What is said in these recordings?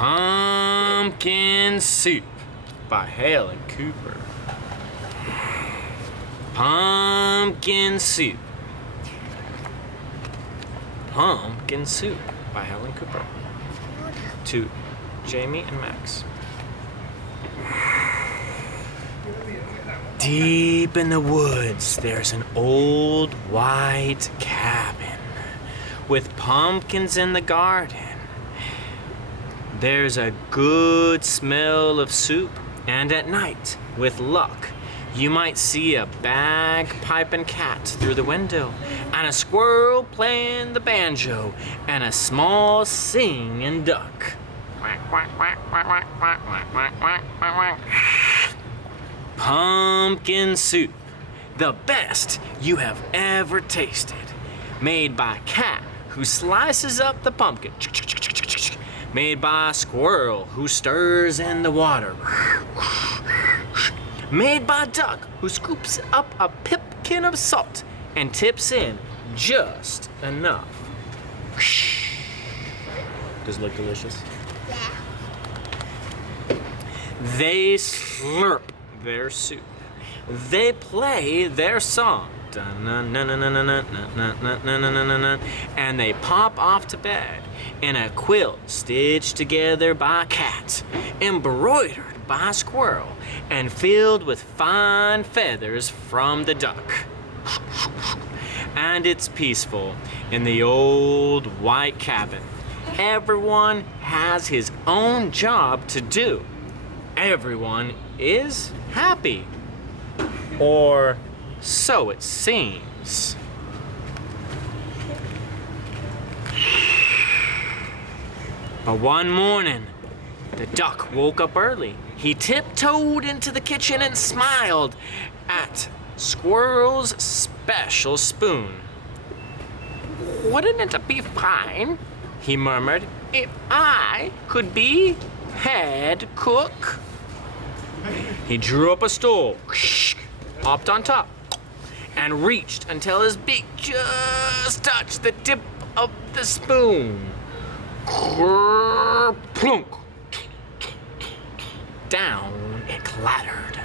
Pumpkin Soup by Helen Cooper. Pumpkin Soup. Pumpkin Soup by Helen Cooper. To Jamie and Max. Deep in the woods, there's an old white cabin with pumpkins in the garden. There's a good smell of soup, and at night, with luck, you might see a bagpiping cat through the window, and a squirrel playing the banjo, and a small singing duck. Pumpkin soup, the best you have ever tasted, made by a cat who slices up the pumpkin, made by a squirrel who stirs in the water, made by a duck who scoops up a pipkin of salt and tips in just enough. Does it look delicious? Yeah. They slurp their soup. They play their song. And they pop off to bed in a quilt stitched together by a cat, embroidered by a squirrel, and filled with fine feathers from the duck. And it's peaceful in the old white cabin. Everyone has his own job to do. Everyone is happy. Or so it seems. But one morning, the duck woke up early. He tiptoed into the kitchen and smiled at Squirrel's special spoon. "Wouldn't it be fine," he murmured, "if I could be head cook?" He drew up a stool, hopped on top, and reached until his beak just touched the tip of the spoon. Plunk! Down it clattered.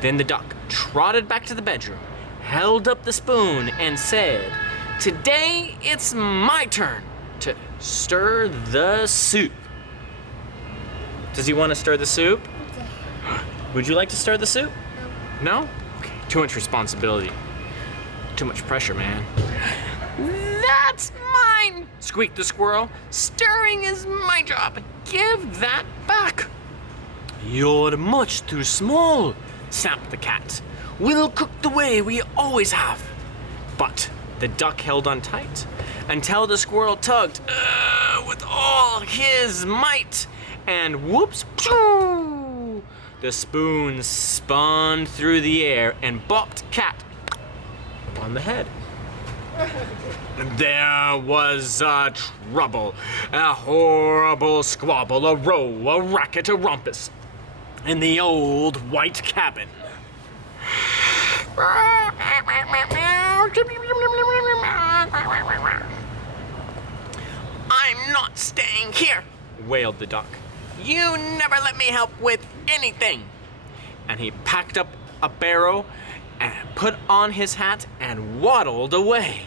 Then the duck trotted back to the bedroom, held up the spoon, and said, "Today it's my turn to stir the soup." Does he want to stir the soup? Would you like to stir the soup? No? Okay, too much responsibility. Too much pressure, man. "That's mine!" squeaked the squirrel. "Stirring is my job. Give that back." "You're much too small," snapped the cat. "We'll cook the way we always have." But the duck held on tight until the squirrel tugged with all his might, and whoops, pshoo, the spoon spun through the air and bopped cat on the head. There was a trouble, a horrible squabble, a row, a racket, a rumpus in the old white cabin. "I'm not staying here," wailed the duck. "You never let me help with anything." And he packed up a barrow and put on his hat and waddled away.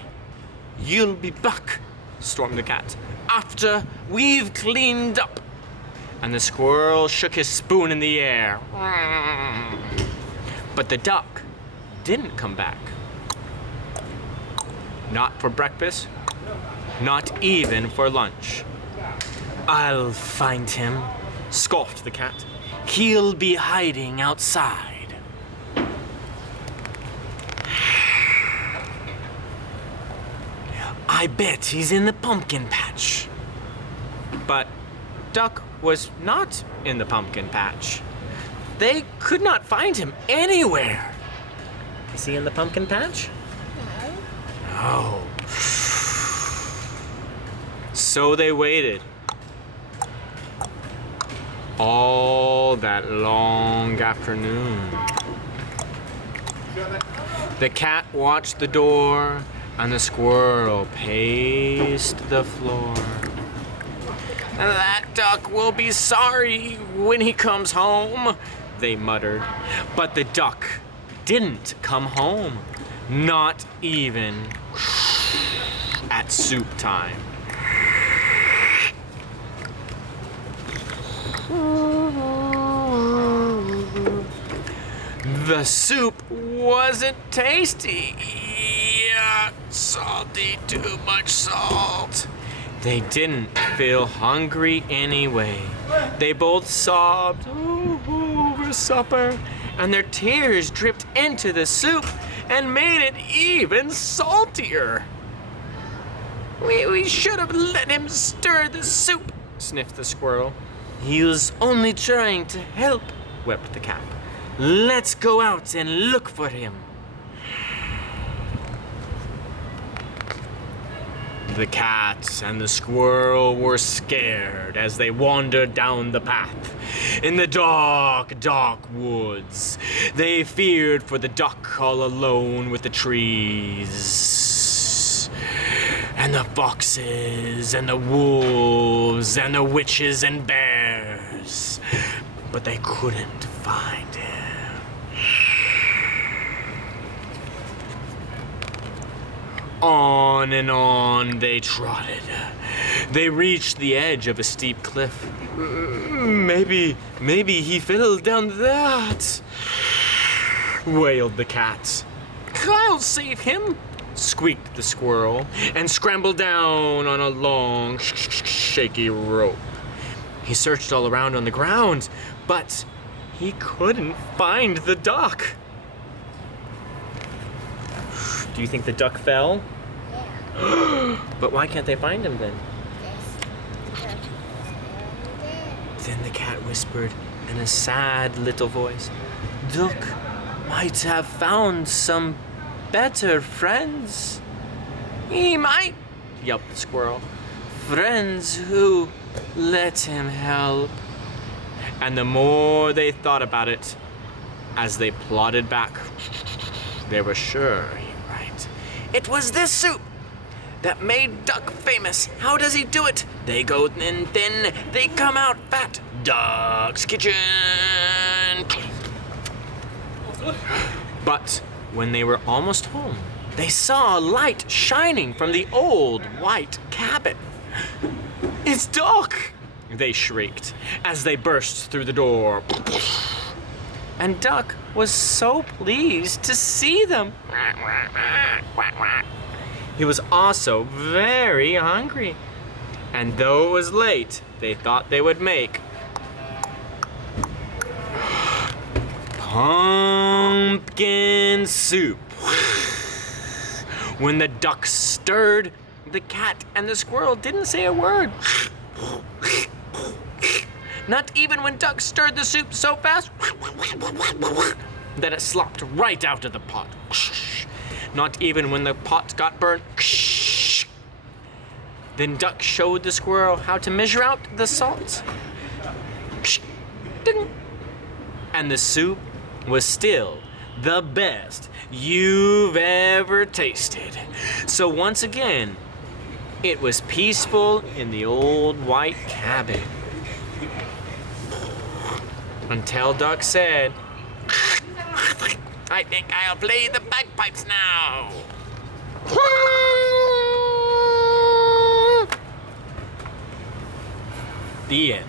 "You'll be back," stormed the cat, "after we've cleaned up." And the squirrel shook his spoon in the air. But the duck didn't come back. Not for breakfast, not even for lunch. "I'll find him," scoffed the cat. "He'll be hiding outside." "I bet he's in the pumpkin patch." But Duck was not in the pumpkin patch. They could not find him anywhere. Is he in the pumpkin patch? No. So they waited. All that long afternoon. The cat watched the door, and the squirrel paced the floor. That duck will be sorry when he comes home, they muttered. But the duck didn't come home, not even at soup time. The soup wasn't tasty. Yeah, salty, too much salt. They didn't feel hungry anyway. They both sobbed over supper, and their tears dripped into the soup and made it even saltier. We should have let him stir the soup, sniffed the squirrel. He was only trying to help, wept the cat. Let's go out and look for him. The cat and the squirrel were scared as they wandered down the path. In the dark, dark woods, they feared for the duck all alone with the trees. And the foxes and the wolves and the witches and bears. But they couldn't find him. On and on they trotted. They reached the edge of a steep cliff. Maybe he fell down that, wailed the cat. I'll save him, squeaked the squirrel, and scrambled down on a long, shaky rope. He searched all around on the ground, but he couldn't find the duck. Do you think the duck fell? Yeah. But why can't they find him then? Yes. Then the cat whispered in a sad little voice, Duck might have found some better friends. He might, yelped the squirrel. Friends who let him help. And the more they thought about it, as they plodded back, they were sure he was right. It was this soup that made Duck famous. How does he do it? They go in thin, they come out fat. Duck's Kitchen. But when they were almost home, they saw a light shining from the old white cabin. It's Duck! They shrieked as they burst through the door. And Duck was so pleased to see them. He was also very hungry. And though it was late, they thought they would make pumpkin soup. When the duck stirred, the cat and the squirrel didn't say a word. Not even when Duck stirred the soup so fast that it slopped right out of the pot. Not even when the pot got burned. Then Duck showed the squirrel how to measure out the salt. And the soup was still the best you've ever tasted. So once again, it was peaceful in the old white cabin. Until Duck said, I think I'll play the bagpipes now. The end.